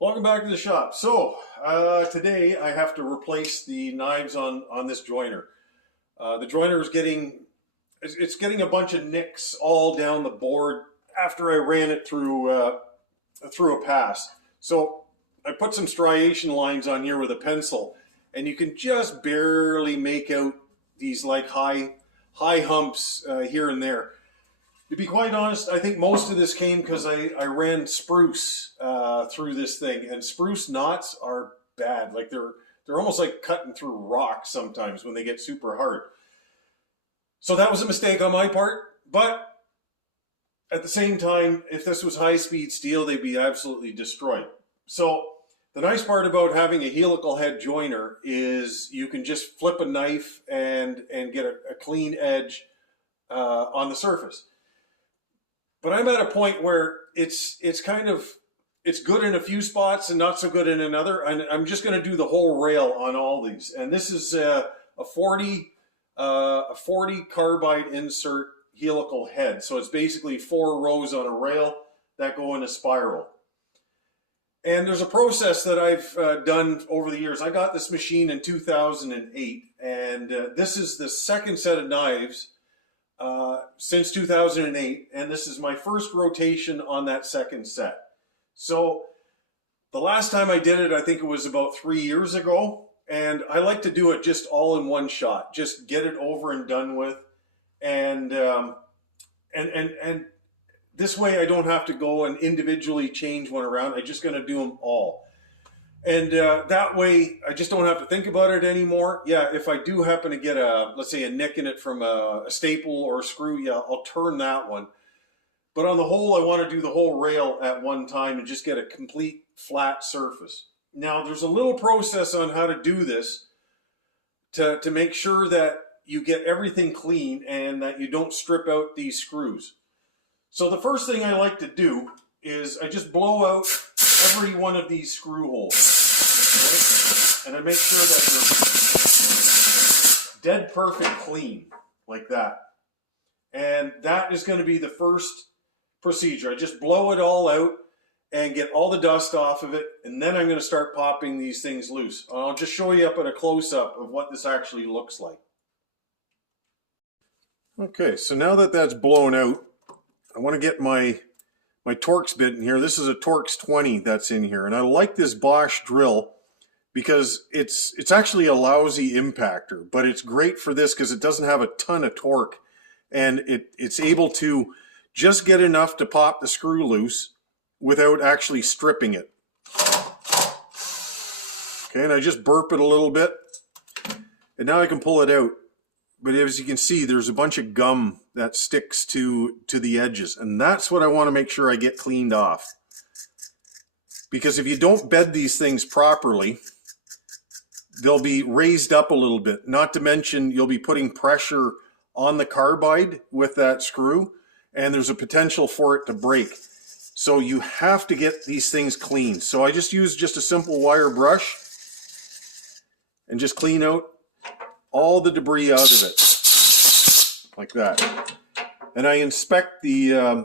Welcome back to the shop. So today I have to replace the knives on this joiner. The joiner is it's getting a bunch of nicks all down the board after I ran it through a pass. So I put some striation lines on here with a pencil, and you can just barely make out these like high humps here and there. To be quite honest, I think most of this came because I ran spruce through this thing, and spruce knots are bad. Like they're almost like cutting through rock sometimes when they get super hard. So that was a mistake on my part, but at the same time, if this was high-speed steel, they'd be absolutely destroyed. So the nice part about having a helical head joiner is you can just flip a knife and get a clean edge on the surface. But I'm at a point where it's good in a few spots and not so good in another. And I'm just going to do the whole rail on all these. And this is a 40 carbide insert helical head. So it's basically 4 rows on a rail that go in a spiral. And there's a process that I've done over the years. I got this machine in 2008, and this is the second set of knives since 2008, and this is my first rotation on that second set. So the last time I did it, I think it was about 3 years ago, and I like to do it just all in one shot, just get it over and done with, and this way I don't have to go and individually change one around. I'm just going to do them all. And that way, I just don't have to think about it anymore. Yeah, if I do happen to get let's say a nick in it from a staple or a screw, yeah, I'll turn that one. But on the whole, I want to do the whole rail at one time and just get a complete flat surface. Now, there's a little process on how to do this to make sure that you get everything clean and that you don't strip out these screws. So the first thing I like to do is I just blow out every one of these screw holes, okay? And I make sure that they're dead perfect clean, like that. And that is going to be the first procedure. I just blow it all out and get all the dust off of it, and then I'm going to start popping these things loose. I'll just show you up at a close-up of what this actually looks like. Okay, so now that that's blown out, I want to get my Torx bit in here. This is a Torx 20 that's in here, and I like this Bosch drill because it's actually a lousy impactor, but it's great for this because it doesn't have a ton of torque, and it's able to just get enough to pop the screw loose without actually stripping it. Okay, and I just burp it a little bit, and now I can pull it out. But as you can see, there's a bunch of gum that sticks to the edges, and that's what I want to make sure I get cleaned off. Because if you don't bed these things properly, they'll be raised up a little bit. Not to mention, you'll be putting pressure on the carbide with that screw, and there's a potential for it to break. So you have to get these things clean. So I just use just a simple wire brush and just clean out all the debris out of it, like that. And I inspect the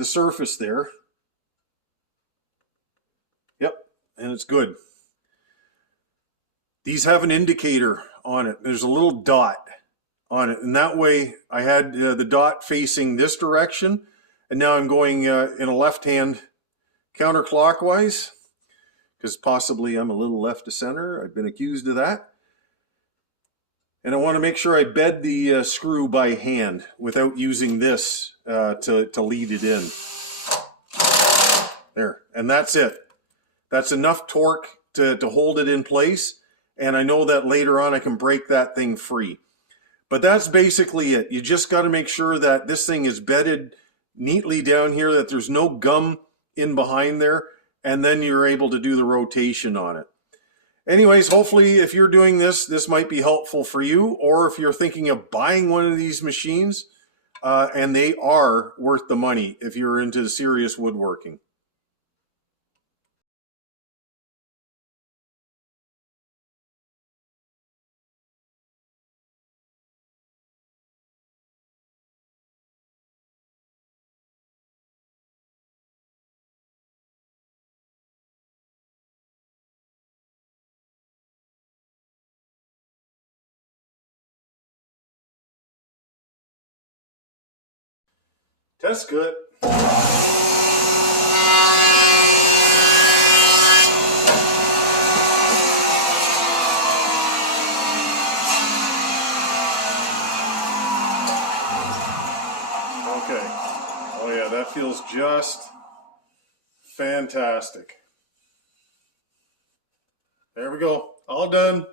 surface there. Yep, and it's good. These have an indicator on it. There's a little dot on it, and that way I had the dot facing this direction, and now I'm going in a left hand counterclockwise, because possibly I'm a little left of center. I've been accused of that. And I want to make sure I bed the screw by hand without using this to lead it in. There, and that's it. That's enough torque to hold it in place. And I know that later on I can break that thing free. But that's basically it. You just got to make sure that this thing is bedded neatly down here, that there's no gum in behind there, and then you're able to do the rotation on it. Anyways, hopefully if you're doing this, this might be helpful for you, or if you're thinking of buying one of these machines, and they are worth the money if you're into serious woodworking. That's good. Okay. Oh yeah, that feels just fantastic. There we go. All done.